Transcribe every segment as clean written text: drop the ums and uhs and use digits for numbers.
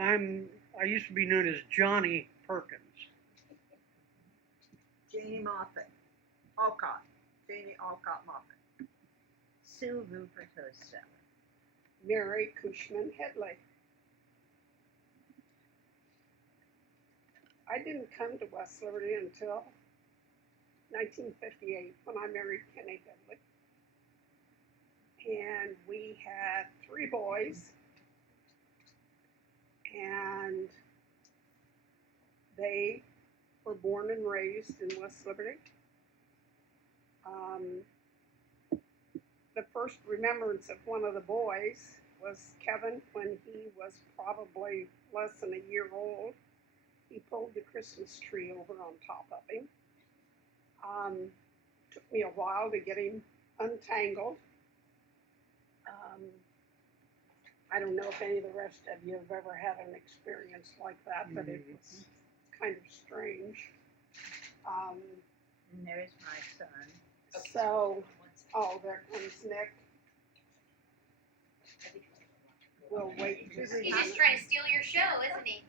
I used to be known as Johnny Perkins. Janie Moffat. Alcott. Janie Alcott Moffat. Sue Rupert Hosteller. Mary Cushman Headley. I didn't come to West Liberty until 1958 when I married Kenny Headley. And we had 3 boys, and they were born and raised in West Liberty. The first remembrance of one of the boys was Kevin when he was probably less than a year old. He pulled the Christmas tree over on top of him. Took me a while to get him untangled. I don't know if any of the rest of you have ever had an experience like that, but it was kind of strange. And there's my son. So, oh, there comes Nick. We'll wait to see. He's just trying to steal your show, isn't he?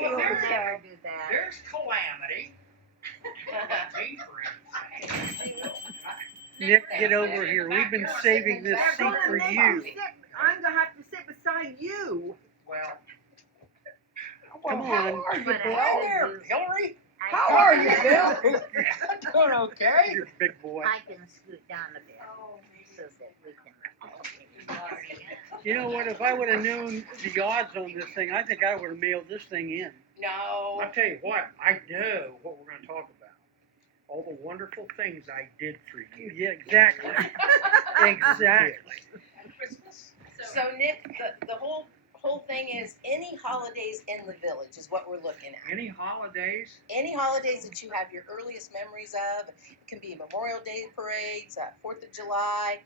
We'll never do that. There's Calamity. Pay for anything. Nick, get over here. We've been saving this seat for you. I'm gonna have to sit beside you. Well, Come How on. are you, But Bill? I there, Hillary. How are you, Bill? Doing okay. You're a big boy. I can scoot down a bit so that we can. You know what? If I would have known the odds on this thing, I think I would have mailed this thing in. No. I'll tell you what, I know what we're going to talk about. All the wonderful things I did for you. Yeah, exactly. Exactly. So Nick, the whole thing is any holidays in the village is what we're looking at. Any holidays? Any holidays that you have your earliest memories of. It can be Memorial Day parades, 4th of July,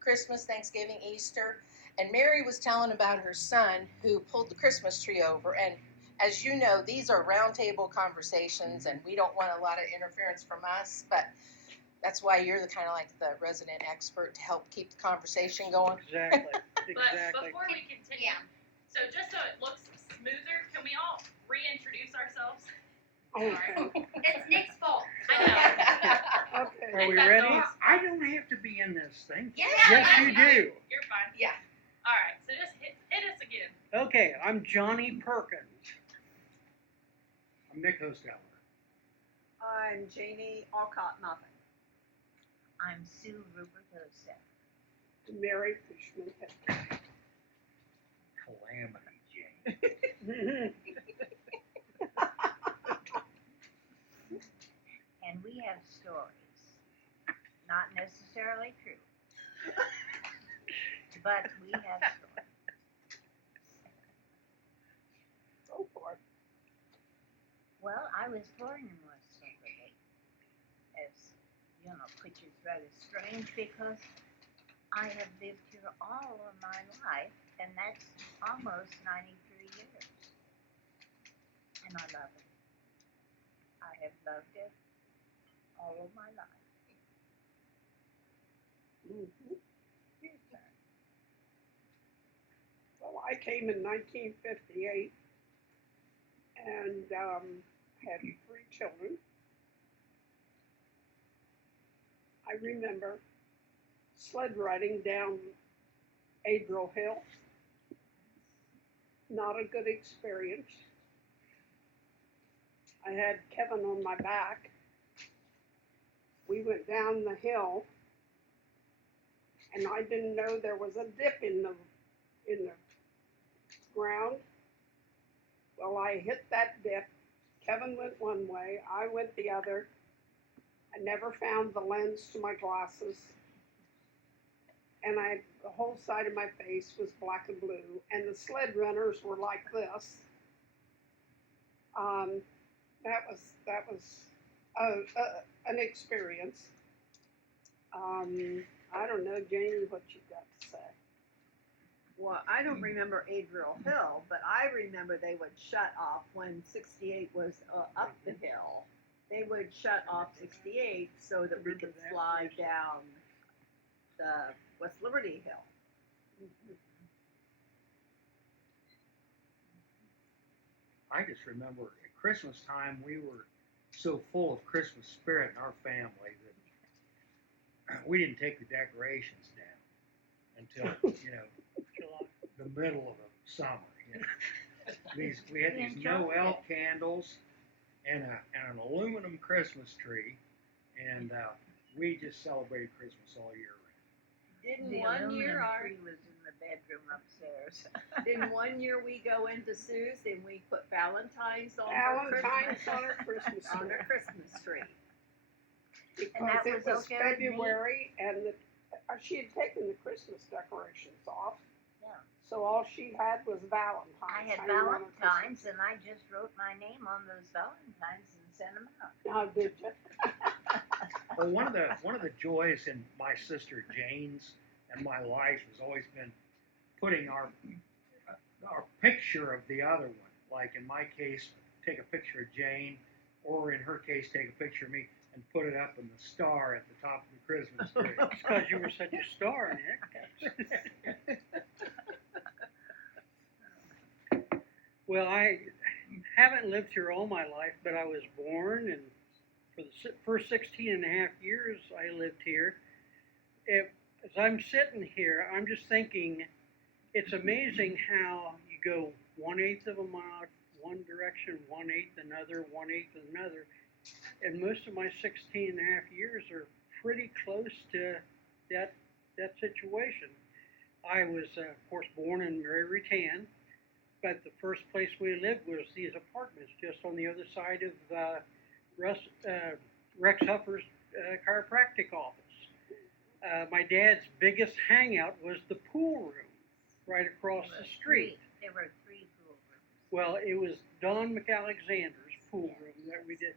Christmas, Thanksgiving, Easter. And Mary was telling about her son who pulled the Christmas tree over. And as you know, these are roundtable conversations, and we don't want a lot of interference from us. But that's why you're the kind of like the resident expert to help keep the conversation going. Exactly. But Exactly. before we continue, so just so it looks smoother, can we all reintroduce ourselves? Okay. It's Nick's fault. I know. Okay. Are we In fact, ready? Well, I don't have to be in this thing. Yeah. Yes, you do. You're fine. Yeah. All right, so just hit us again. Okay, I'm Johnny Perkins. I'm Nick Hosteller. I'm Janie Alcott Moffat. I'm Sue Rupert Hosteller. Mary Cushman Headley. Calamity Jane. And we have stories. Not necessarily true. But we have stories. So forth. Well, I was born in West Liberty. As you know, which is rather strange because I have lived here all of my life, and that's almost 93 years. And I love it. I have loved it all of my life. Mhm. Your turn. Well, I came in 1958 and had 3 children. I remember sled riding down Adriel Hill. Not a good experience. I had Kevin on my back. We went down the hill, and I didn't know there was a dip in the ground. Well, I hit that dip. Kevin went one way, I went the other. I never found the lens to my glasses. And the whole side of my face was black and blue, and the sled runners were like this. That was an experience. I don't know, Janie, what you got to say. Well, I don't remember Adriel Hill, but I remember they would shut off when 68 was up the hill. They would shut off 68 so that we could slide down the West Liberty Hill. I just remember at Christmas time we were so full of Christmas spirit in our family that we didn't take the decorations down until the middle of the summer. We had these Noel candles and an aluminum Christmas tree, and we just celebrated Christmas all year round. Didn't The one year aluminum our tree was in the bedroom upstairs. didn't one year we go into Sue's and we put Valentine's on her Valentine's Christmas on her Christmas on tree. her Christmas tree. Because that it was was okay with me? February and she had taken the Christmas decorations off. Yeah. So all she had was Valentine's. I had hanging on her Valentine's, and I just wrote my name on those Valentines and sent them out. Christmas. Now, did you? Well, one of the joys in my sister Jane's and my life has always been putting our picture of the other one. Like in my case, take a picture of Jane, or in her case, take a picture of me and put it up in the star at the top of the Christmas tree. It's because you were such a star, Nick. Well, I haven't lived here all my life, but I was born, and for the first 16 and a half years I lived here. As I'm sitting here, I'm just thinking, it's amazing how you go 1/8 of a mile one direction, 1/8 another, 1/8 another, and most of my 16 and a half years are pretty close to that situation. I was, of course, born in Mary Retan, but the first place we lived was these apartments just on the other side of Rex Huffer's chiropractic office. My dad's biggest hangout was the pool room right across the street. There were 3 pool rooms. Well, it was Don McAlexander's pool room that we did.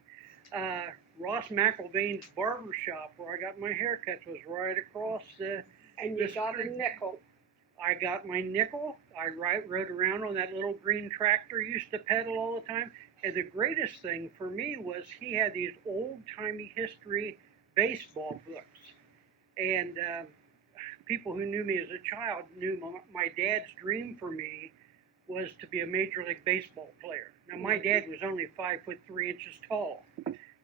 Ross McElvain's barber shop where I got my haircuts was right across the. And you the got a street. nickel. I got my nickel. I rode around on that little green tractor, used to pedal all the time. And the greatest thing for me was he had these old-timey history baseball books. And people who knew me as a child knew my dad's dream for me was to be a Major League Baseball player. Now, my dad was only 5'3" tall.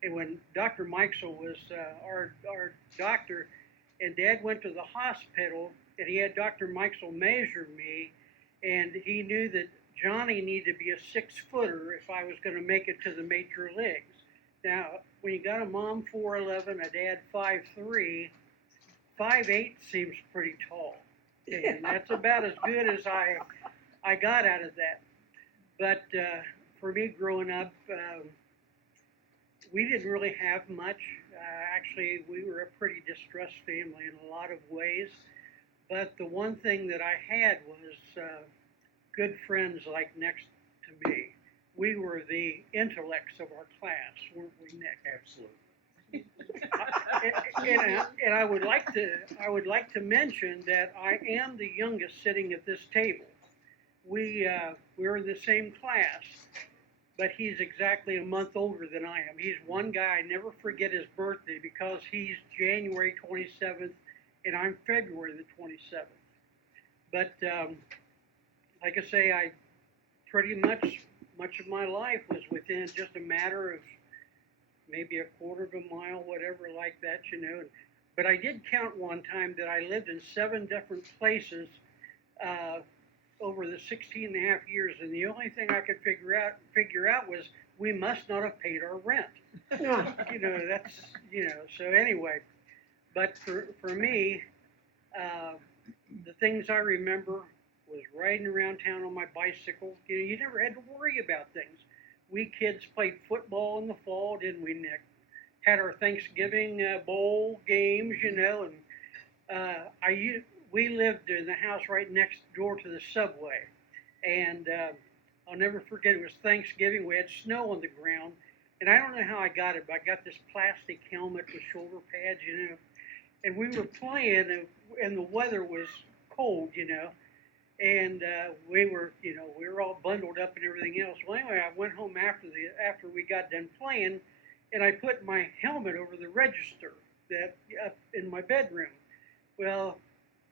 And when Dr. Mikesell was our doctor, and Dad went to the hospital, and he had Dr. Mikesell measure me, and he knew that Johnny needed to be a 6-footer if I was going to make it to the major leagues. Now, when you got a mom 4'11", a dad 5'3", 5'8" seems pretty tall, and that's about as good as I got out of that. But for me, growing up, we didn't really have much. Actually, we were a pretty distressed family in a lot of ways. But the one thing that I had was good friends like next to me. We were the intellects of our class, weren't we, Nick? Absolutely. And I would like to mention that I am the youngest sitting at this table. We're in the same class, but he's exactly a month older than I am. He's one guy, I never forget his birthday because he's January 27th and I'm February the 27th. But like I say, I pretty much of my life was within just a matter of maybe a quarter of a mile, whatever like that, you know. But I did count one time that I lived in 7 different places over the 16 and a half years, and the only thing I could figure out was we must not have paid our rent. You know, that's, you know, so anyway. But for me, the things I remember was riding around town on my bicycle. You know, you never had to worry about things. We kids played football in the fall, didn't we, Nick? Had our Thanksgiving bowl games, you know, and we lived in the house right next door to the Subway. And I'll never forget, it was Thanksgiving. We had snow on the ground. And I don't know how I got it, but I got this plastic helmet with shoulder pads, you know. And we were playing, and the weather was cold, you know. And we were all bundled up and everything else. Well, anyway, I went home after we got done playing, and I put my helmet over the register up in my bedroom. Well,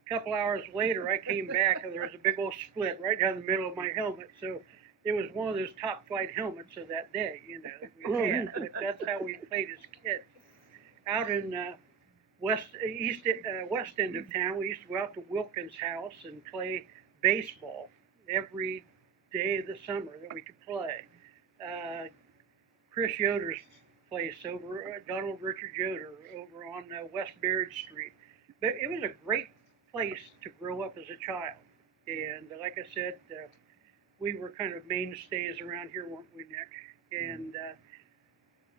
a couple hours later, I came back, and there was a big old split right down the middle of my helmet. So it was one of those top flight helmets of that day, you know, we had. But that's how we played as kids. Out in west end of town, we used to go out to Wilkins' house and play baseball every day of the summer that we could play. Chris Yoder's place over, Donald Richard Yoder over on West Baird Street. But it was a great place to grow up as a child. And like I said, we were kind of mainstays around here, weren't we, Nick? And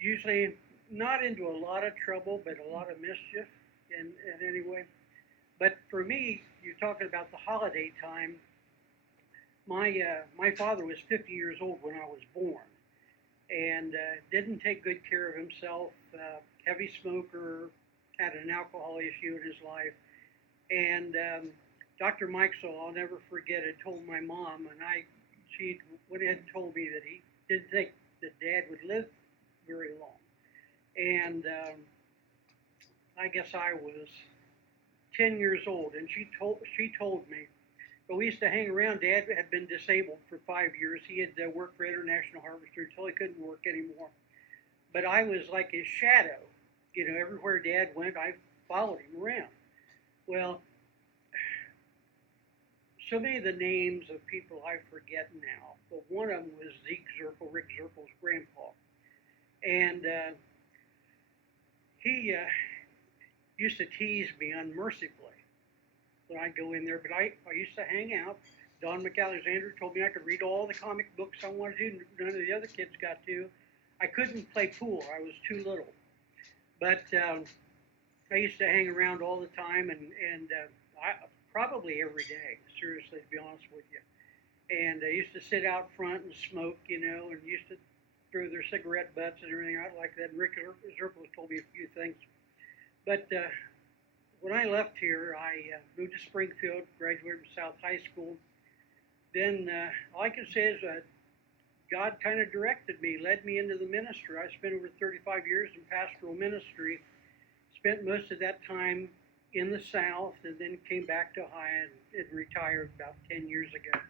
usually not into a lot of trouble, but a lot of mischief. And anyway, but for me, you're talking about the holiday time. My father was 50 years old when I was born, and didn't take good care of himself. Heavy smoker, had an alcohol issue in his life, and Dr. Mikesell, I'll never forget it, told my mom, and she went ahead and told me that he didn't think that Dad would live very long. And I guess I was 10 years old, and she told me, but we used to hang around. Dad had been disabled for 5 years. He had worked for International Harvester until he couldn't work anymore. But I was like his shadow. You know, everywhere Dad went, I followed him around. Well, so many of the names of people I forget now, but one of them was Zeke Zirkle, Rick Zirkle's grandpa. And he used to tease me unmercifully when I'd go in there, but I used to hang out. Don McAlexander told me I could read all the comic books I wanted to. None of the other kids got to. I couldn't play pool. I was too little. But I used to hang around all the time, and probably every day, seriously, to be honest with you. And I used to sit out front and smoke, you know, and used to throw their cigarette butts and everything out like that. And Rick Zirkle told me a few things. But when I left here, I moved to Springfield, graduated from South High School. Then all I can say is God kind of directed me, led me into the ministry. I spent over 35 years in pastoral ministry, spent most of that time in the South, and then came back to Ohio and retired about 10 years ago.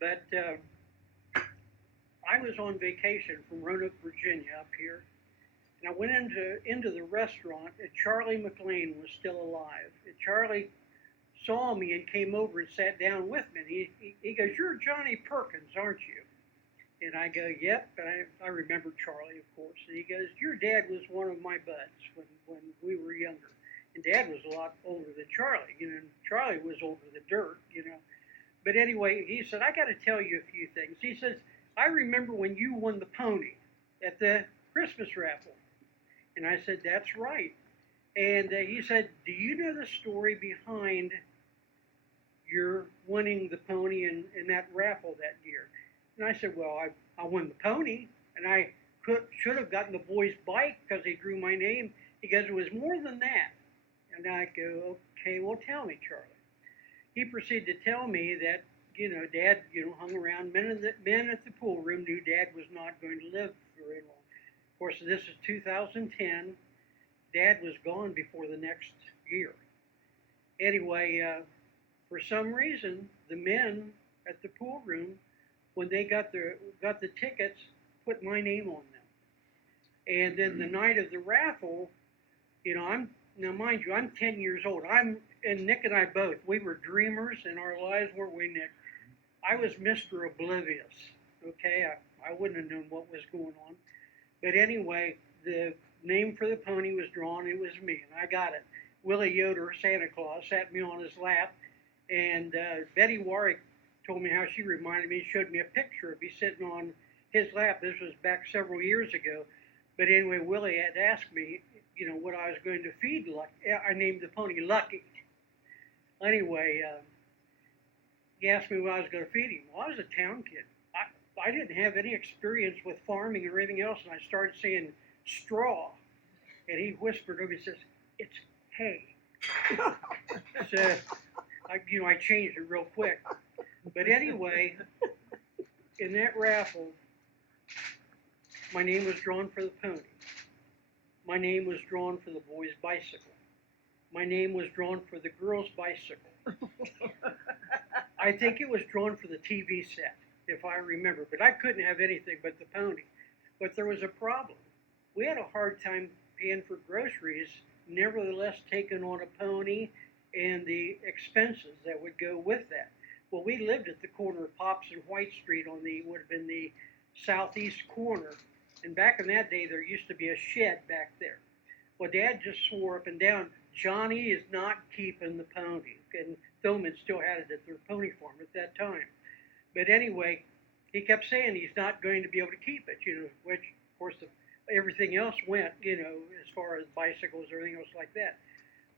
But I was on vacation from Roanoke, Virginia, up here, and I went into the restaurant, and Charlie McLean was still alive. And Charlie saw me and came over and sat down with me. And he goes, "You're Johnny Perkins, aren't you?" And I go, "Yep." And I remember Charlie, of course. And he goes, "Your dad was one of my buds when we were younger." And Dad was a lot older than Charlie, you know, and Charlie was older than dirt, you know. But anyway, he said, "I got to tell you a few things." He says, "I remember when you won the pony at the Christmas raffle." And I said, "That's right." And he said, "Do you know the story behind your winning the pony in that raffle that year?" And I said, "Well, I won the pony, and I should have gotten the boy's bike because they drew my name." He goes, "It was more than that." And I go, "Okay, well, tell me, Charlie." He proceeded to tell me that, you know, Dad, you know, hung around. Men at the pool room knew Dad was not going to live very long. Of course, this is 2010. Dad was gone before the next year. Anyway, for some reason, the men at the pool room, when they got the tickets, put my name on them. And then the night of the raffle, you know, now mind you, I'm 10 years old. And Nick and I both, we were dreamers in our lives, weren't we, Nick? I was Mr. Oblivious, okay? I wouldn't have known what was going on. But anyway, the name for the pony was drawn. It was me, and I got it. Willie Yoder, Santa Claus, sat me on his lap, and Betty Warwick told me how she reminded me, showed me a picture of me sitting on his lap. This was back several years ago. But anyway, Willie had asked me, you know, what I was going to feed Lucky. I named the pony Lucky. Anyway, he asked me what I was going to feed him. Well, I was a town kid. I didn't have any experience with farming or anything else, and I started saying straw. And he whispered over, he says, "It's hay." So, I changed it real quick. But anyway, in that raffle, my name was drawn for the pony. My name was drawn for the boy's bicycle. My name was drawn for the girl's bicycle. I think it was drawn for the TV set. if I remember. But I couldn't have anything but the pony. But there was a problem. We had a hard time paying for groceries, nevertheless taking on a pony and the expenses that would go with that. Well, we lived at the corner of Pops and White Street on the, would have been the southeast corner. And back in that day, there used to be a shed back there. Well, Dad just swore up and down, Johnny is not keeping the pony. And Thoman still had it at their pony farm at that time. But anyway, he kept saying he's not going to be able to keep it, which, of course, everything else went, as far as bicycles or anything else like that.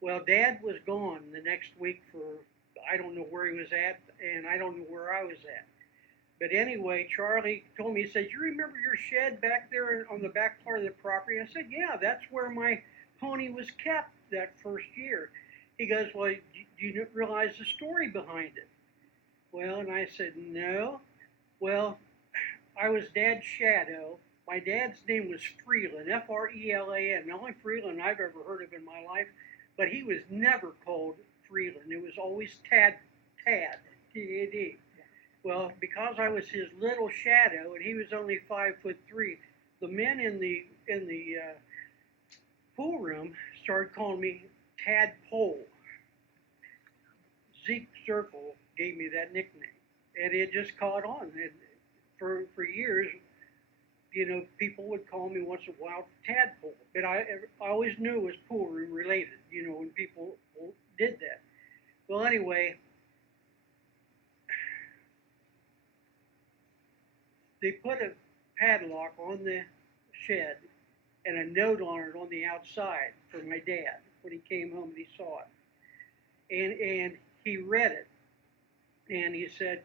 Well, Dad was gone the next week for, I don't know where he was at, and I don't know where I was at. But anyway, Charlie told me, he said, you remember your shed back there on the back part of the property? I said, yeah, that's where my pony was kept that first year. He goes, well, do you realize the story behind it? Well, and I said, no. Well, I was Dad's shadow. My dad's name was Freeland, F-R-E-L-A-N, the only Freeland I've ever heard of in my life, but he was never called Freeland. It was always Tad, T-A-D. Well, because I was his little shadow, and he was only 5'3", the men in the pool room started calling me Tadpole. Zeke Circle gave me that nickname, and it just caught on. And for years, people would call me once in a while Tadpole, but I always knew it was pool room related, when people did that. Well, anyway, they put a padlock on the shed and a note on it on the outside for my dad when he came home and he saw it. And he read it, and he said,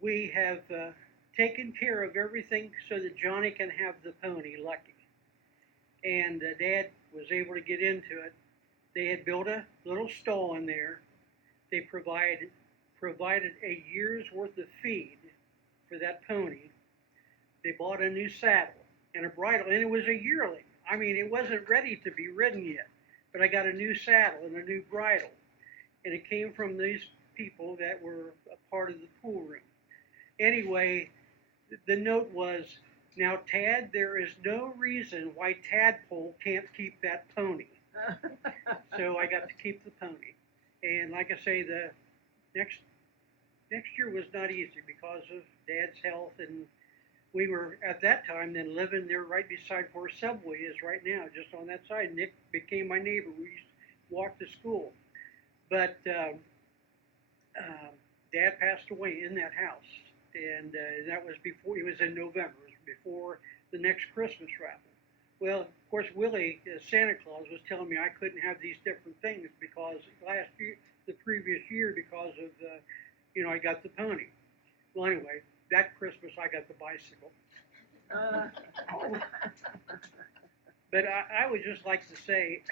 we have taken care of everything so that Johnny can have the pony, Lucky. And Dad was able to get into it. They had built a little stall in there. They provided a year's worth of feed for that pony. They bought a new saddle and a bridle, and it was a yearling. I mean, it wasn't ready to be ridden yet, but I got a new saddle and a new bridle. And it came from these people that were a part of the pool room. Anyway, the note was, now Tad, there is no reason why Tadpole can't keep that pony. So I got to keep the pony. And like I say, the next year was not easy because of Dad's health, and we were at that time then living there right beside where Subway is right now, just on that side. Nick became my neighbor. We used to walk to school. But Dad passed away in that house, and that was before, it was in November, it was before the next Christmas raffle. Well, of course, Willie, Santa Claus, was telling me I couldn't have these different things because the previous year, because of I got the pony. Well, anyway, that Christmas I got the bicycle. But I would just like to say,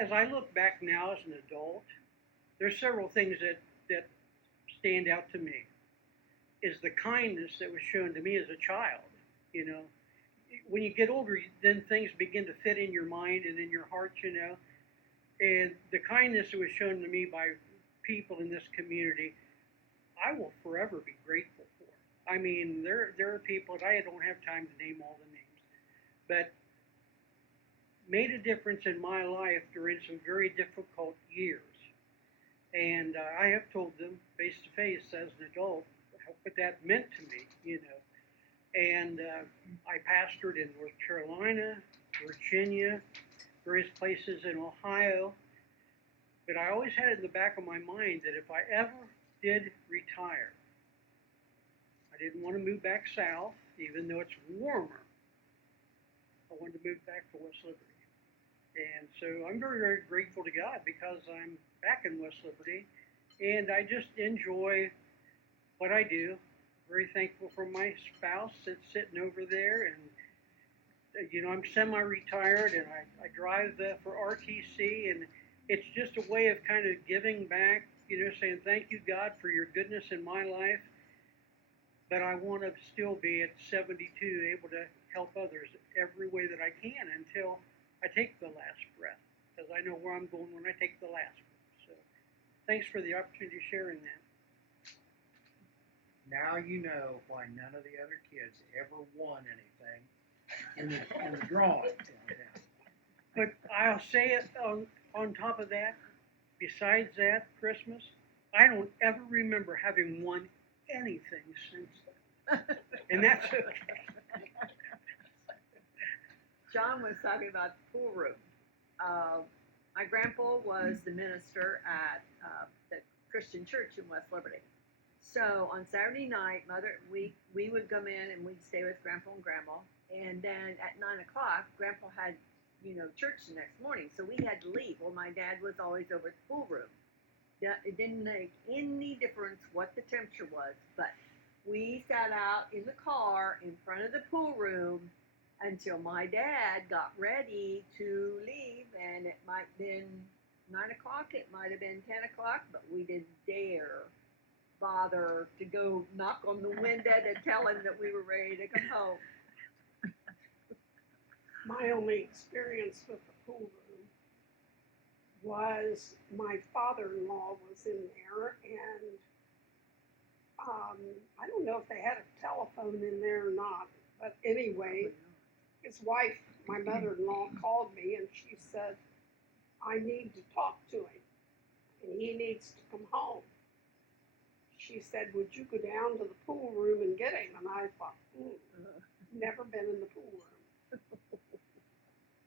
as I look back now as an adult, there's several things that stand out to me. Is the kindness that was shown to me as a child. When you get older, then things begin to fit in your mind and in your heart, And the kindness that was shown to me by people in this community, I will forever be grateful for. I mean, there are people, and I don't have time to name all the names, but made a difference in my life during some very difficult years. And I have told them face to face as an adult what that meant to me, And I pastored in North Carolina, Virginia, various places in Ohio. But I always had it in the back of my mind that if I ever did retire, I didn't want to move back south, even though it's warmer. I wanted to move back to West Liberty. And so I'm very, very grateful to God because I'm back in West Liberty, and I just enjoy what I do. Very thankful for my spouse that's sitting over there, and I'm semi-retired, and I drive for RTC, and it's just a way of kind of giving back, saying thank you, God, for your goodness in my life. But I want to still be at 72 able to help others every way that I can until I take the last breath, because I know where I'm going when I take the last breath. So thanks for the opportunity of sharing that. Now you know why none of the other kids ever won anything in the drawing. But I'll say it on top of that, besides that, Christmas, I don't ever remember having won anything since then. And that's okay. John was talking about the pool room. My grandpa was the minister at the Christian church in West Liberty. So on Saturday night, we would come in and we'd stay with Grandpa and Grandma. And then at 9 o'clock, Grandpa had, church the next morning. So we had to leave. Well, my dad was always over at the pool room. It didn't make any difference what the temperature was, but we sat out in the car in front of the pool room until my dad got ready to leave, and it might have been 9 o'clock, it might have been 10 o'clock, but we didn't dare bother to go knock on the window to tell him that we were ready to come home. My only experience with the pool room was my father-in-law was in there, and I don't know if they had a telephone in there or not, but anyway, his wife, my mother-in-law, called me and she said, I need to talk to him and he needs to come home. She said, would you go down to the pool room and get him? And I thought, never been in the pool room.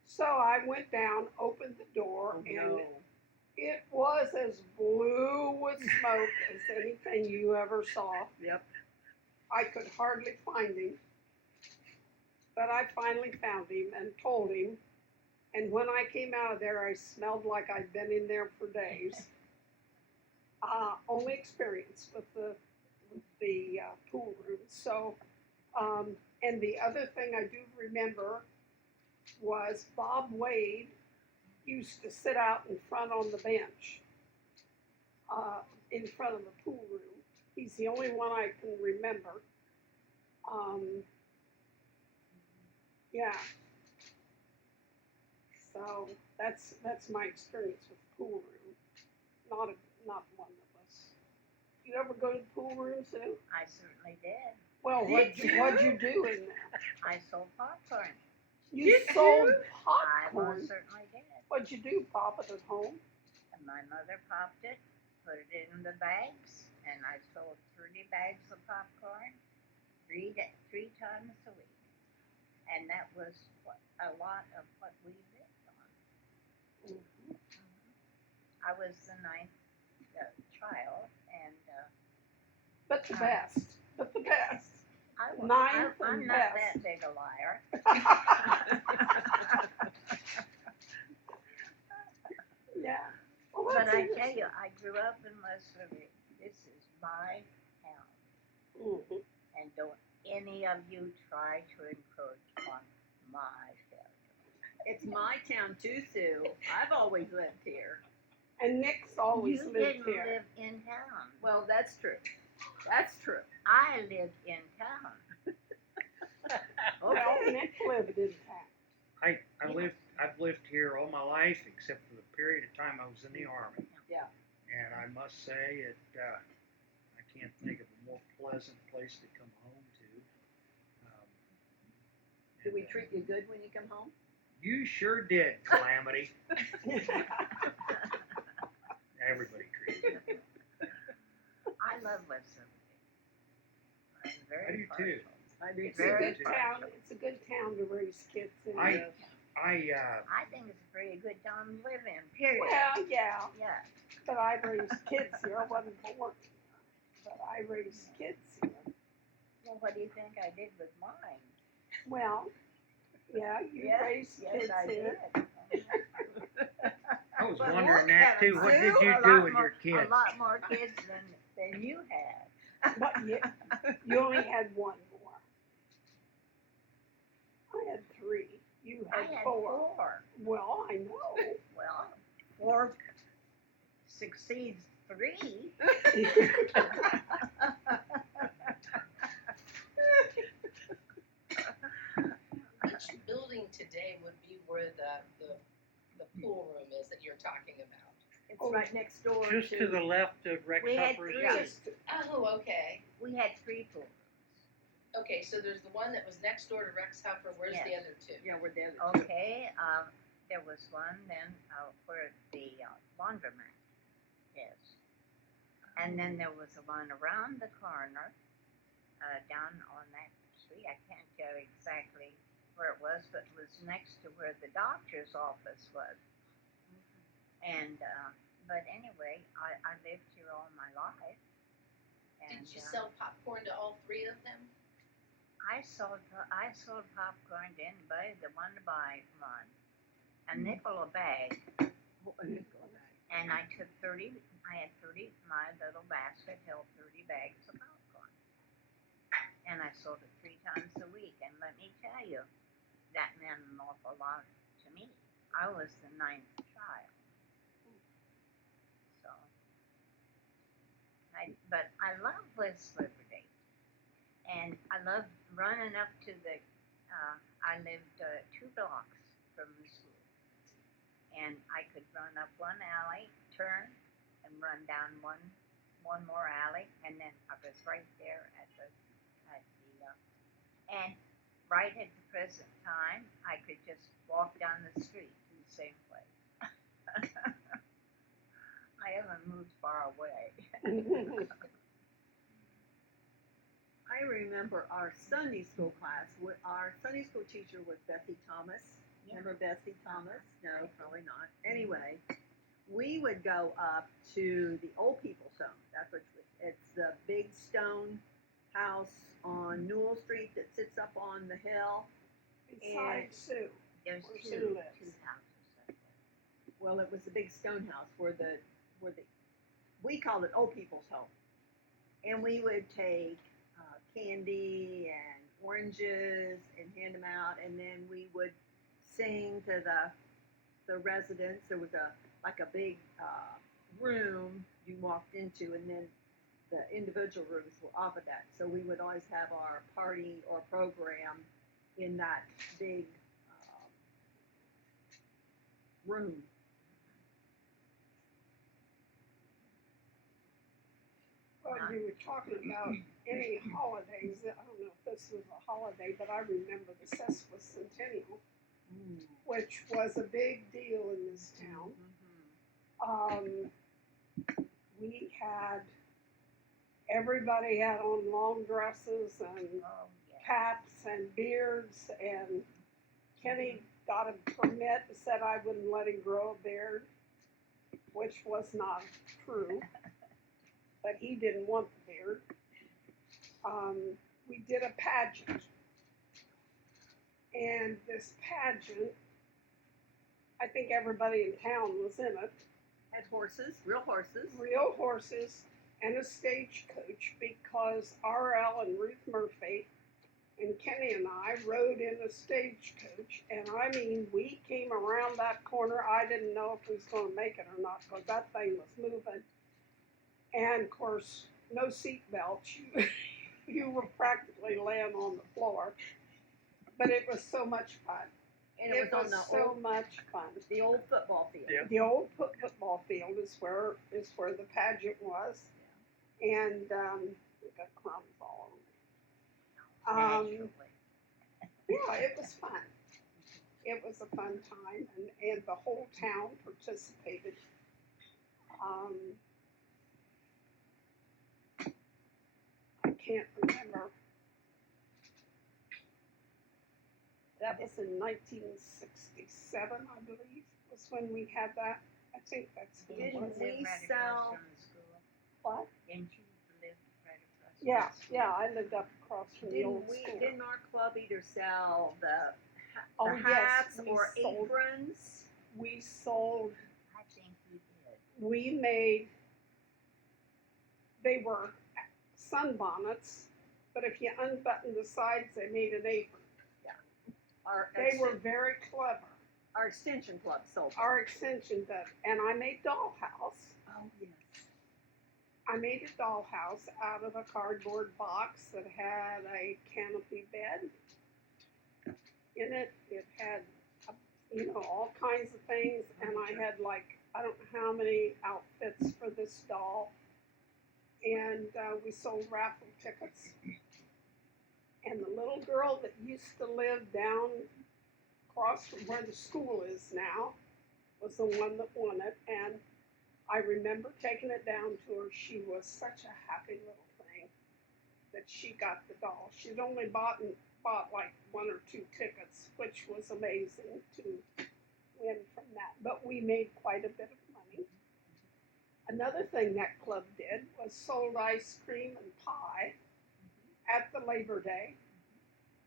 So I went down, opened the door, and it was as blue with smoke as anything you ever saw. Yep. I could hardly find him. But I finally found him and told him. And when I came out of there, I smelled like I'd been in there for days. Only experience with the pool room. So, and the other thing I do remember was Bob Wade used to sit out in front on the bench in front of the pool room. He's the only one I can remember. Yeah. So that's my experience with the pool room. Not one of us. You ever go to the pool room, Sue? I certainly did. Well, what'd you do in there? I sold popcorn. You sold I popcorn. most certainly did. What'd you do? Pop it at home? And my mother popped it, put it in the bags, and I sold 30 bags of popcorn three times a week. And that was a lot of what we lived on. Mm-hmm. I was the ninth child, and But the best. I was. Ninth I'm and not best. that big a liar. Yeah. Well, But that's I tell interesting. you, I grew up in West Liberty. This is my town, Mhm. and don't any of you try to encroach on my territory. It's my town too, Sue. I've always lived here. And Nick's always You lived didn't here. live in town. Well, that's true. That's true. I lived in town. Well, Nick lived in town. I've lived here all my life except for the period of time I was in the Army. Yeah. And I must say I can't think of a more pleasant place to come home to. Do we treat you good when you come home? You sure did, Calamity. Everybody treated me. I love West Liberty. I'm very I do partial. too. I do It's a Very good partial. town. It's a good town to raise kids in. I I think it's a pretty good town to live in, period. Well, yeah, Yeah. but I raised kids here. I wasn't born here, but I raised kids here. Well, what do you think I did with mine? Well, yeah, you raised kids yes, I here. did. I was But wondering look that at too. them, What Sue. did you A do lot with more- your kids? A lot more kids than you had. But you only had one more. I had three. You I had had four. 4. Well, I know. Well, 4 succeeds 3. Which building today would be where the pool room is that you're talking about? It's right next door Just to the left of Rex We had Upper's. 3. Just, Oh, okay. We had 3 pool rooms. Okay, so there's the one that was next door to Rex Huffer. Where's the Yes. other two? Yeah, we're the other two. Okay, there was one then where the laundromat is. And then there was the one around the corner, down on that street. I can't tell exactly where it was, but it was next to where the doctor's office was. And, but anyway, I lived here all my life. And, Did you sell popcorn to all 3 of them? I sold popcorn to anybody that wanted to buy one. A nickel a bag. And I took 30, I had 30, my little basket held 30 bags of popcorn. And I sold it 3 times a week. And let me tell you, that meant an awful lot to me. I was the 9th child. So, but I love West Liberty. And I love running up to the, I lived 2 blocks from the school. And I could run up one alley, turn, and run down one more alley, and then I was right there at the, and right at the present time, I could just walk down the street to the same place. I haven't moved far away. I remember our Sunday school class. Our Sunday school teacher was Bessie Thomas. Remember Bessie Thomas? No, probably not. Anyway, we would go up to the old people's home. That's what it's the big stone house on Newell Street that sits up on the hill. Beside Sue. There's Where two Sue lives. houses up there. Well, it was the big stone house where the we called it old people's home, and we would take candy and oranges and hand them out, and then we would sing to the residents. There was a big room you walked into, and then the individual rooms were off of that. So we would always have our party or program in that big room. Well, you were talking about any holidays. I don't know if this was a holiday, but I remember the sesquicentennial, which was a big deal in this town. We had, everybody had on long dresses and Oh, yeah. caps and beards, and Kenny got a permit and said I wouldn't let him grow a beard, which was not true, but he didn't want the beard. We did a pageant, and this pageant, I think everybody in town was in it. Had horses, real horses. Real horses and a stagecoach, because R.L. and Ruth Murphy and Kenny and I rode in a stagecoach, and I mean, we came around that corner. I didn't know if we was going to make it or not, because that thing was moving. And of course, no seat belts. You were practically laying on the floor. But it was so much fun. And it was on the so old, much fun. the old football field. Yeah. The old football field is where the pageant was, and we got crumbs all over. Naturally. Yeah, it was fun. It was a fun time, and the whole town participated. I can't remember. That was in 1967, I believe, was when we had that. I think that's when it Didn't was. we Live right sell- across from the school? What? Didn't you live right across from Yeah, the school? yeah, I lived up across from the old school. Didn't our club either sell the Oh, the yes, hats we or sold- aprons? We sold, I think you did. we made, they were sunbonnets, but if you unbuttoned the sides, they made an apron. They were very clever. Our extension club sold. Our extension did, and I made dollhouse. Oh yes. I made a dollhouse out of a cardboard box that had a canopy bed in it. It had, all kinds of things, and I had I don't know how many outfits for this doll. and we sold raffle tickets. And the little girl that used to live down across from where the school is now was the one that won it. And I remember taking it down to her. She was such a happy little thing that she got the doll. She'd only bought like 1 or 2 tickets, which was amazing to win from that. But we made quite a bit of money. Another thing that club did was sold ice cream and pie at the Labor Day.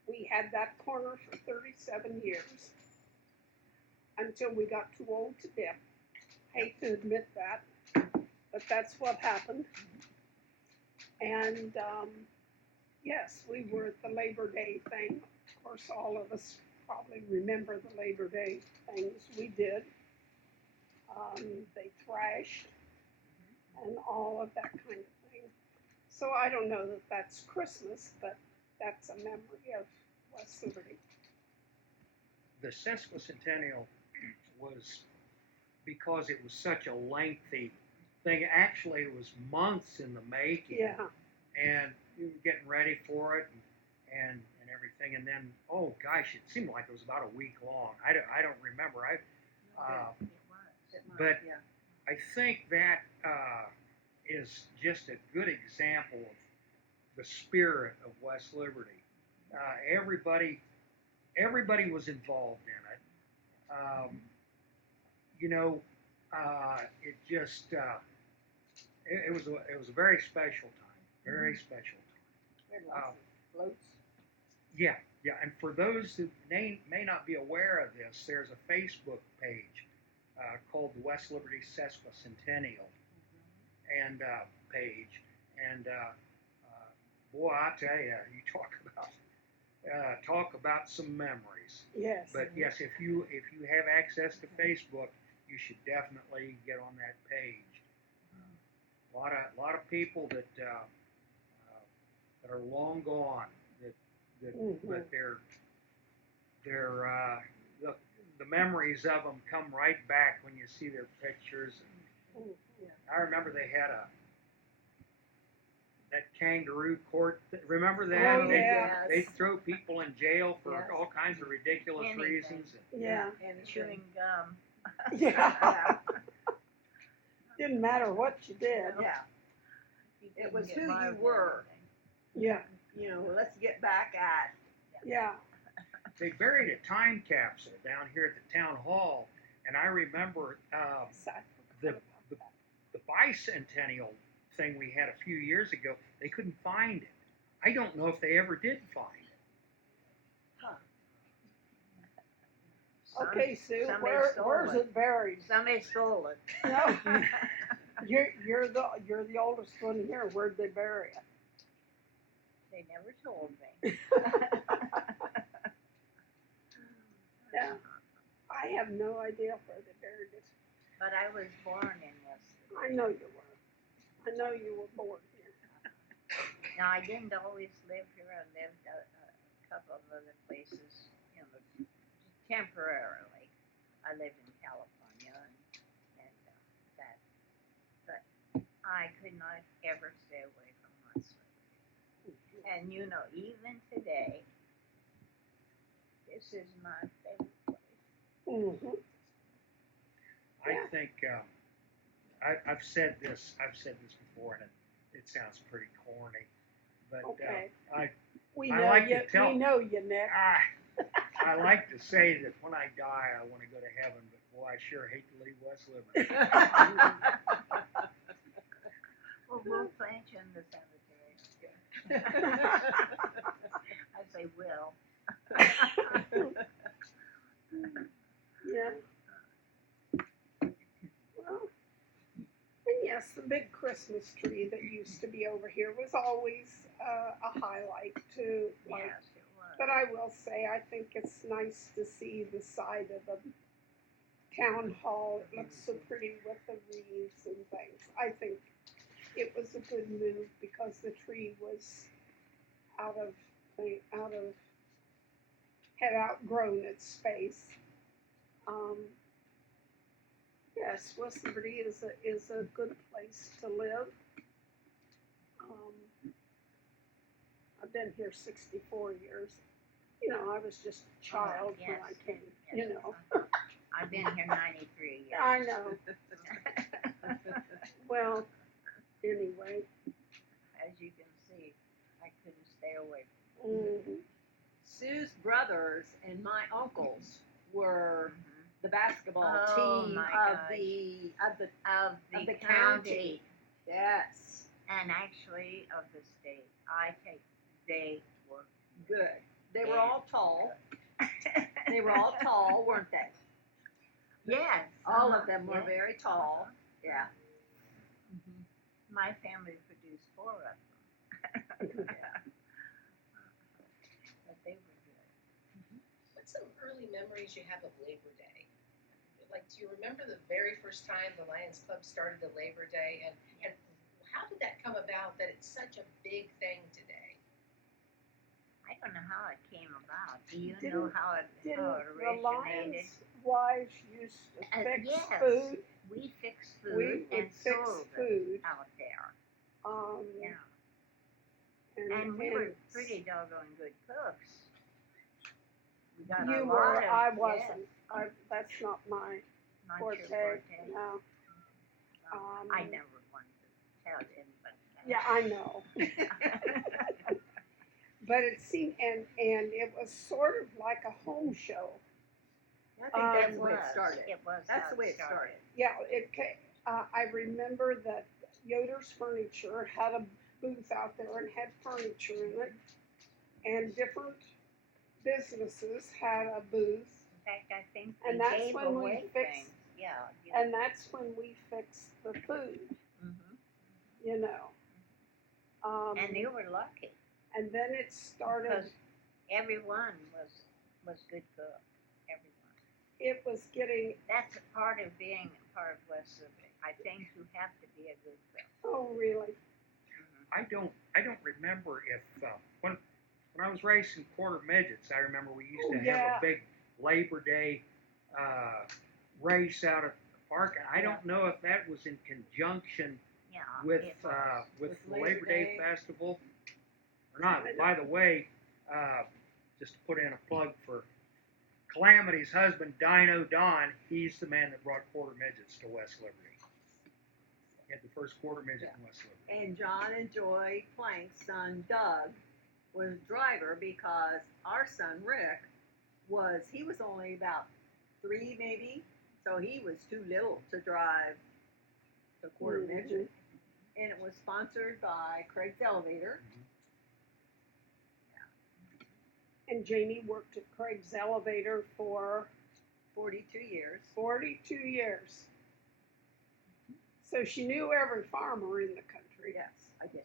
We had that corner for 37 years until we got too old to dip. Hate to admit that, but that's what happened. And yes, we were at the Labor Day thing. Of course, all of us probably remember the Labor Day things we did. They thrashed and all of that kind of thing. So I don't know that that's Christmas, but that's a memory of West Liberty. The sesquicentennial was, because it was such a lengthy thing, actually it was months in the making. Yeah, And we were getting ready for it and everything. And then, oh gosh, it seemed like it was about a week long. I don't remember. It was. But Yeah. I think that is just a good example of the spirit of West Liberty. Everybody was involved in it. It just it was a very special time, very special time. We had lots of floats. Yeah, and for those who may not be aware of this, there's a Facebook page called the West Liberty Sesquicentennial and page, and boy, I tell you, you talk about some memories. yes. But yes, if you have access to Facebook, you should definitely get on that page. A lot of people that are long gone, but the memories of them come right back when you see their pictures. I remember they had that kangaroo court. Remember that? Oh, yeah. They'd throw people in jail for Yes. all kinds of ridiculous Anything. reasons. Yeah, And Chewing gum. yeah. Didn't matter what you did. Yeah. You It couldn't was get who you by with were. anything. Yeah, You know, let's get back at. yeah. They buried a time capsule down here at the town hall, and I remember Sad. the bicentennial thing we had a few years ago. They couldn't find it. I don't know if they ever did find it. Okay, Sue, somebody stole where's it. it buried? Somebody stole it. No, you're the oldest one here. Where'd they bury it? They never told me. Yeah, I have no idea where they buried it. But I was born in West Liberty. I know you were. I know you were born here. Now, I didn't always live here. I lived a couple of other places, temporarily. I lived in California and that, but I could not ever stay away from West Liberty. And even today, this is my favorite place. Mm-hmm. I Yeah. think I've said this before, and it sounds pretty corny, but Okay. We I know like you. to tell- We know you, Nick. I like to say that when I die, I want to go to heaven, but boy, I sure hate to leave West Liberty. Well, we'll plant you in the cemetery. I say will. Yeah. Well, and yes, the big Christmas tree that used to be over here was always a highlight too. Like, Yes, it was. but I will say, I think it's nice to see the side of the town hall. It looks so pretty with the wreaths and things. I think it was a good move because the tree was had outgrown its space. Yes, West Liberty is a good place to live. I've been here 64 years. You know, I was just a child when I yes. came, Yes. you know. I've been here 93 years. I know. Well, anyway. As you can see, I couldn't stay away Mhm. Sue's brothers and my uncles were from the basketball Oh, team my of gosh. the of the Of the county county. Yes, and actually of the state. They were good. They were all tall. They were all tall, weren't they? yes. All of them were yes. very tall. Yeah. Mhm. My family produced 4 of them. But they were good. What's some early memories you have of Labor Day? Like, do you remember the very first time the Lions Club started the Labor Day, and how did that come about that it's such a big thing today? I don't know how it came about. Do you know Didn't- how it Didn't the originated? Lions wives used to fix yes. food? We fixed We food would and fix sold it food. out there. Yeah. And We were pretty doggone good cooks. We got a you lot were, of, I yes, wasn't. That's not my not forte. your forte. No. I never wanted to tell anybody that. Yeah, I know. But it seemed, and it was sort of like a home show. I think that's It the way it was. started. It was. That's how the way it started. Yeah, I remember that Yoder's Furniture had a booth out there and had furniture in it, and different businesses had a booth, In fact, I think And they that's gave when we away fixed- things. Yeah. and that's when we fixed the food, Mhm. you know. And they were lucky And then it started. because everyone was good cook. Everyone. It was getting. That's a part of being a part of West Civic. I think you have to be a good cook. Oh, really? I don't remember if when I was racing quarter midgets, I remember we used to have a big Labor Day race out at the park. I don't know if that was in conjunction Yeah. with it was. With the Labor Day Day. Festival or not. By the way, just to put in a plug for Calamity's husband, Dino Don, he's the man that brought quarter midgets to West Liberty. He had the first quarter midget in West Liberty. And John and Joy Plank's son Doug was driver because our son Rick was only about 3 maybe, so he was too little to drive the quarter Mhm. midget. And it was sponsored by Craig's Elevator. And Janie worked at Craig's Elevator for 42 years. 42 years. So she knew every farmer in the country. Yes, I did.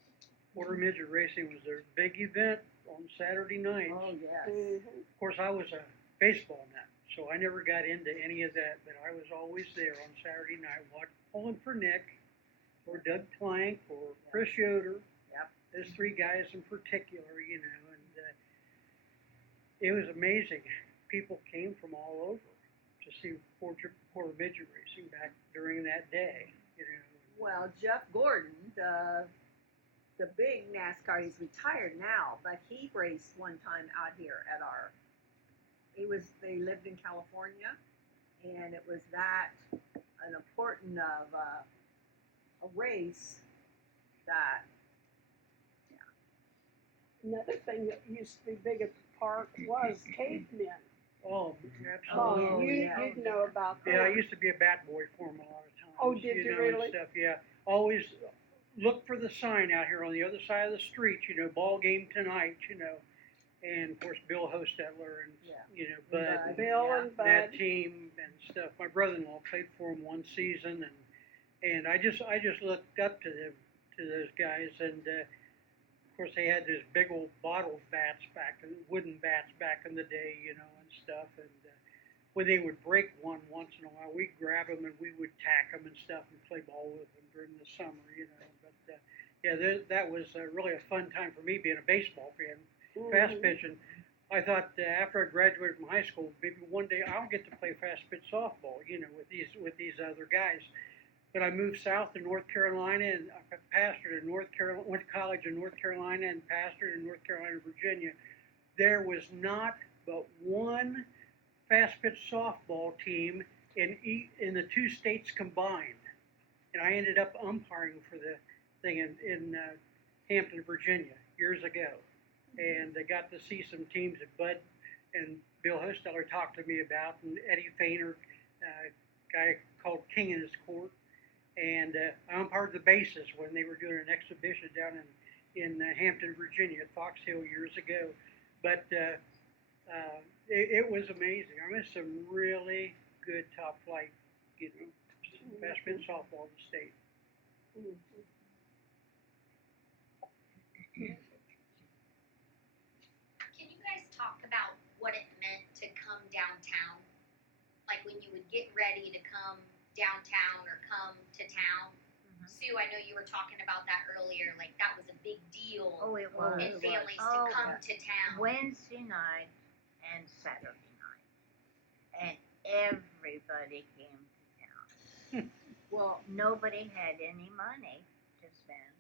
Quarter midget racing was their big event on Saturday nights. Oh yes. Mhm. Of course, I was a baseball nut, so I never got into any of that, but I was always there on Saturday night, pulling for Nick, or Doug Plank, or Chris Yoder. Yep. Those 3 guys in particular, you know, and it was amazing. People came from all over to see quarter midget racing back during that day, you know. Well, Jeff Gordon, the big NASCAR, he's retired now, but he raced one time out here at our. They lived in California, and it was an important of a race that. Another thing that used to be big at the park was cavemen. Oh, Oh, absolutely. yeah. you'd know about that. Yeah, I used to be a bat boy for them a lot of times. Oh, did you know, really? And stuff, yeah. Always look for the sign out here on the other side of the street, you know, ball game tonight, you know. And of course, Bill Hostetler and, Yeah. you know, Bud. Bud, Bill Yeah. and that Bud. team and stuff. My brother-in-law played for him one season, and I just looked up to them, to those guys, and of course they had those big old bottle bats wooden bats back in the day, you know, and stuff. And when they would break one once in a while, we'd grab them and we would tack them and stuff and play ball with them during the summer, you know. But yeah, that was really a fun time for me being a baseball fan. Fast Mhm. pitching. I thought after I graduated from high school, maybe one day I'll get to play fast pitch softball, you know, with these other guys. but I moved south to North Carolina and I pastored in North Carolina, went to college in North Carolina and pastored in North Carolina, Virginia. There was not but one fast pitch softball team in the two states combined, and I ended up umpiring for the thing in Hampton, Virginia, years ago, and I got to see some teams that Bud and Bill Hosteller talked to me about, and Eddie Fainer, guy called King in his court, and I umpired the bases when they were doing an exhibition down in Hampton, Virginia, at Fox Hill years ago. But it was amazing. I missed some really good top flight, fast pitch softball in the state. Can you guys talk about what it meant to come downtown? Like when you would get ready to come downtown or come to town? Sue, I know you were talking about that earlier. Like that was a big deal Oh, it was. in families Oh, to come to town. Wednesday night and Saturday night, and everybody came to town. Well, Nobody had any money to spend,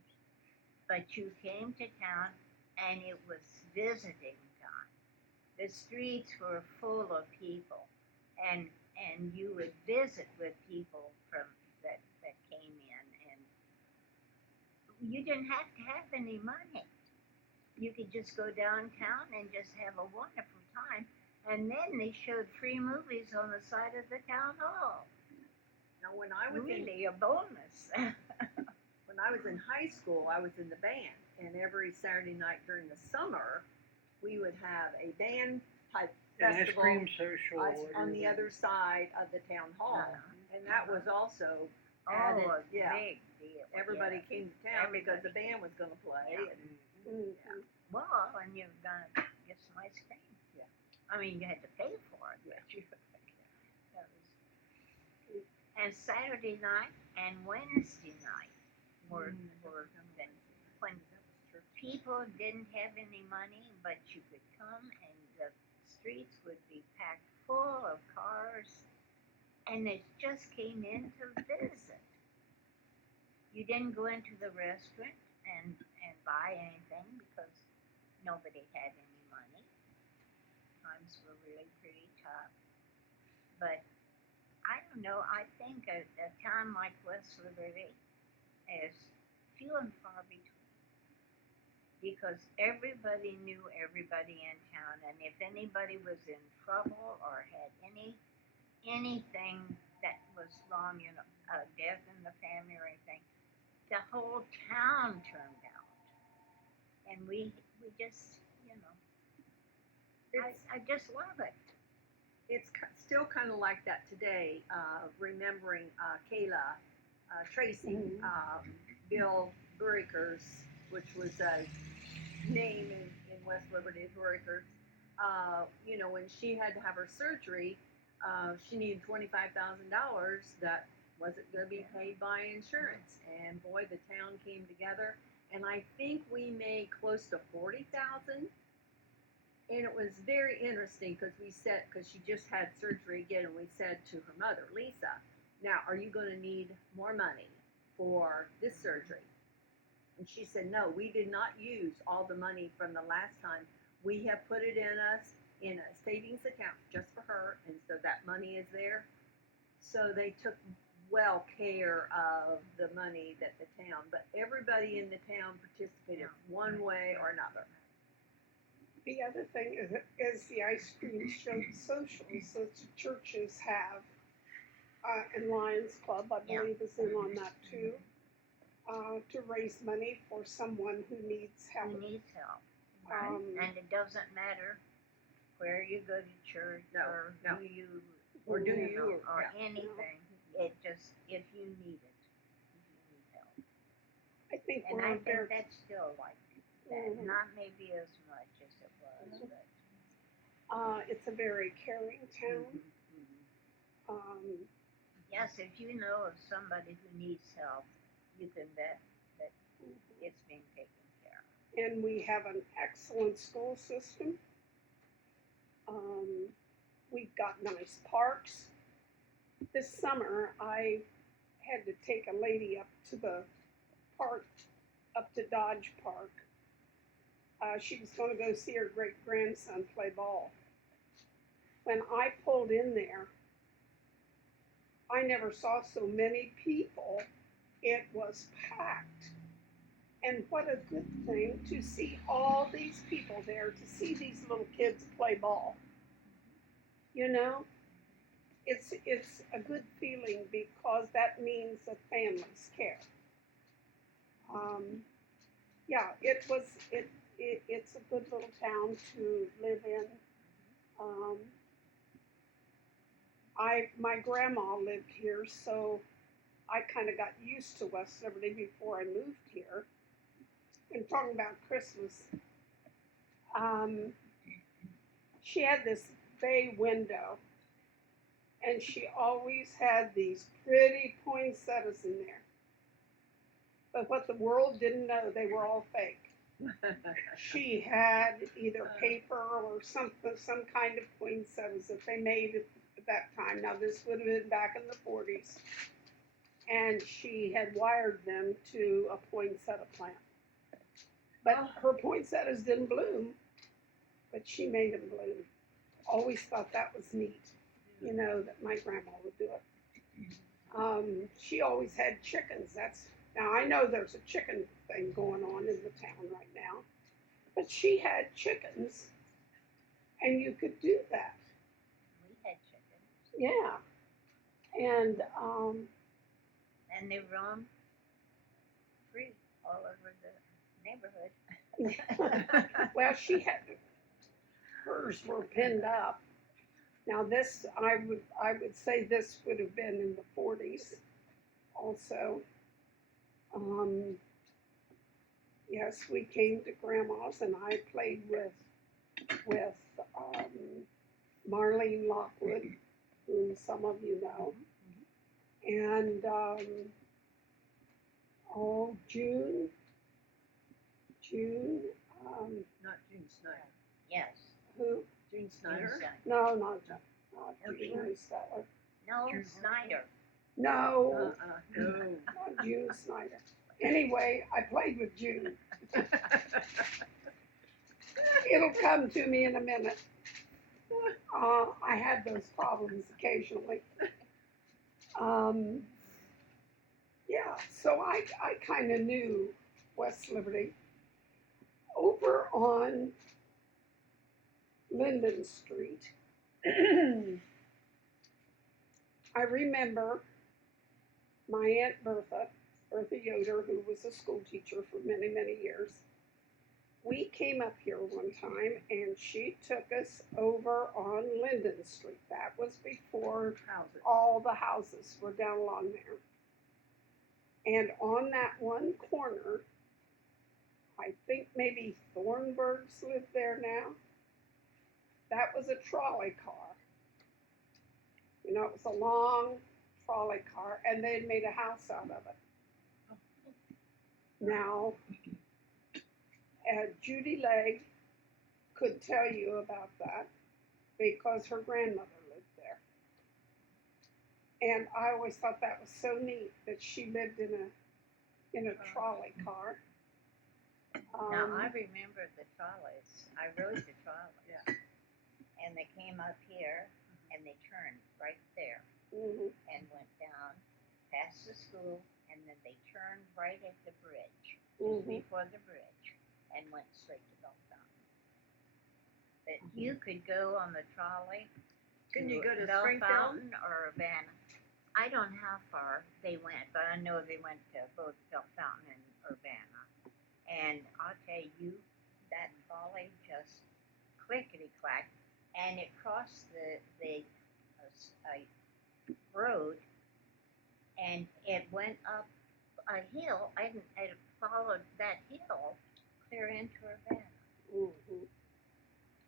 but you came to town, and it was visiting time. The streets were full of people, and you would visit with people from that came in, and you didn't have to have any money. You could just go downtown and just have a wonderful time. And then they showed free movies on the side of the town hall. now when I was in Really a bonus. when I was in high school, I was in the band, and every Saturday night during the summer, we would have a band type An ice festival cream social. on the other side of the town hall, and that was also added. Oh, a Yeah, big deal. everybody yeah. came to town because the Everybody. band was going to play. Yeah. And, Well, and you're gonna get some ice cream. Yeah. I mean, you had to pay for it, but you. That was, and Saturday night and Wednesday night were the, when people didn't have any money, but you could come and the streets would be packed full of cars, and they just came in to visit. You didn't go into the restaurant and buy anything because nobody had any money. Times were really pretty tough. But I don't know, I think a town like West Liberty is few and far between. Because everybody knew everybody in town, and if anybody was in trouble or had anything that was wrong, a death in the family or anything, the whole town turned out. And we just, I just love it. it's still kind of like that today, remembering Kayla, Tracy, Bill Burikers, which was a name in West Liberty, Burikers. When she had to have her surgery, she needed $25,000 that wasn't going to be paid by insurance. And boy, the town came together, and I think we made close to $40,000. And it was very interesting because she just had surgery again, and we said to her mother, Lisa, now are you going to need more money for this surgery? And she said, no, we did not use all the money from the last time. We have put it in a savings account just for her, and so that money is there. So they took well care of the money that the town, but everybody in the town participated one way or another. The other thing is the ice cream socials that the churches have, and Lions Club, I believe, is in on that too, to raise money for someone who needs help. Who needs help, right? And it doesn't matter where you go to church or No. who you Or do you, or yeah. anything. It just if you need it, if you need help. I think And we're I out there. think that's still like that. Mhm. Not maybe as much as it was, but It's a very caring town. yes, if you know of somebody who needs help, you can bet that it's being taken care of. And we have an excellent school system. We've got nice parks. This summer, I had to take a lady up to the park, up to Dodge Park. She was going to go see her great grandson play ball. When I pulled in there, I never saw so many people. It was packed. And what a good thing to see all these people there, to see these little kids play ball. You know, it's a good feeling because that means that families care. Yeah, it's a good little town to live in. My grandma lived here, so I kind of got used to West Liberty before I moved here. And talking about Christmas, she had this bay window, and she always had these pretty poinsettias in there. But what the world didn't know, they were all fake. She had either paper or some kind of poinsettias that they made at that time. Now this would have been back in the 40s. And she had wired them to a poinsettia plant. But her poinsettias didn't bloom, but she made them bloom. Always thought that was neat, you know, that my grandma would do it. She always had chickens. Now I know there's a chicken thing going on in the town right now, but she had chickens, and you could do that. We had chickens. Yeah, and And they roam free all over the neighborhood. well, she had hers were pinned up. Now this, I would say this would have been in the 40s, also. Yes, we came to Grandma's, and I played with Marlene Lockwood, whom some of you know, and June. Not June Snyder. Yes. Who? June Snyder? No, not June June. Snyder. No, Snyder. No, No. not June Snyder. Anyway, I played with June. It'll come to me in a minute. I had those problems occasionally. Yeah, so I kind of knew West Liberty. Over on Linden Street, I remember my Aunt Bertha Yoder, who was a school teacher for many, many years. We came up here one time, and she took us over on Linden Street. That was before Houses. all the houses were down along there. And on that one corner, I think maybe Thornburg's lived there now. That was a trolley car. You know, it was a long trolley car, and they'd made a house out of it. Now, Judy Legg could tell you about that because her grandmother lived there. And I always thought that was so neat that she lived in a trolley car. Now, I remember the trolleys. I rode the trolleys. Yeah. And they came up here, and they turned right there Mhm. and went down past the school, and then they turned right at the bridge, Mhm. before the bridge, and went straight to Bell Fountain. But you could go on the trolley Can you go to Bell Springfield? Fountain or Urbana. I don't know how far they went, but I know they went to both Bell Fountain and Urbana. And I'll tell you, that trolley just clickety-clack, and it crossed the road, and it went up a hill, and it followed that hill clear into Urbana. Mhm.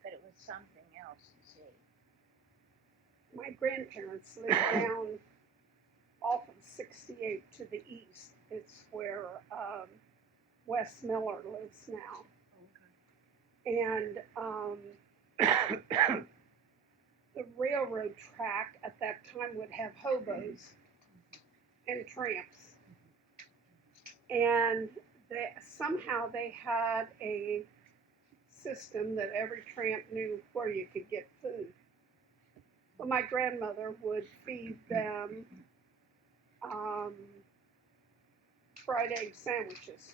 But it was something else to see. My grandparents lived down off of 68 to the east. It's where Wes Miller lives now. And the railroad track at that time would have hobos. and tramps. And somehow they had a system that every tramp knew where you could get food. Well, my grandmother would feed them fried egg sandwiches,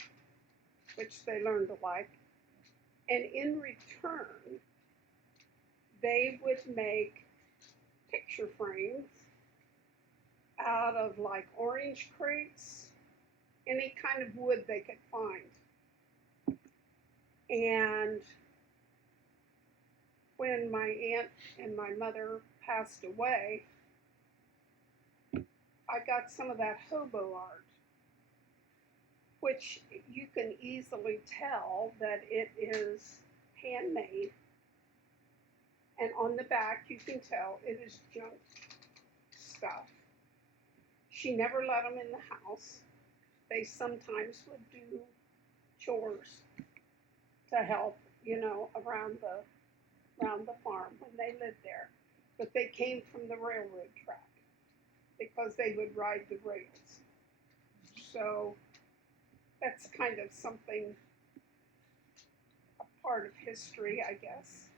which they learned to like. And in return, they would make picture frames out of like orange crates, any kind of wood they could find. And when my aunt and my mother passed away, I got some of that hobo art, which you can easily tell that it is handmade. And on the back, you can tell it is junk stuff. She never let them in the house. They sometimes would do chores to help, around the farm when they lived there. But they came from the railroad track because they would ride the rails. So that's kind of something, a part of history, I guess.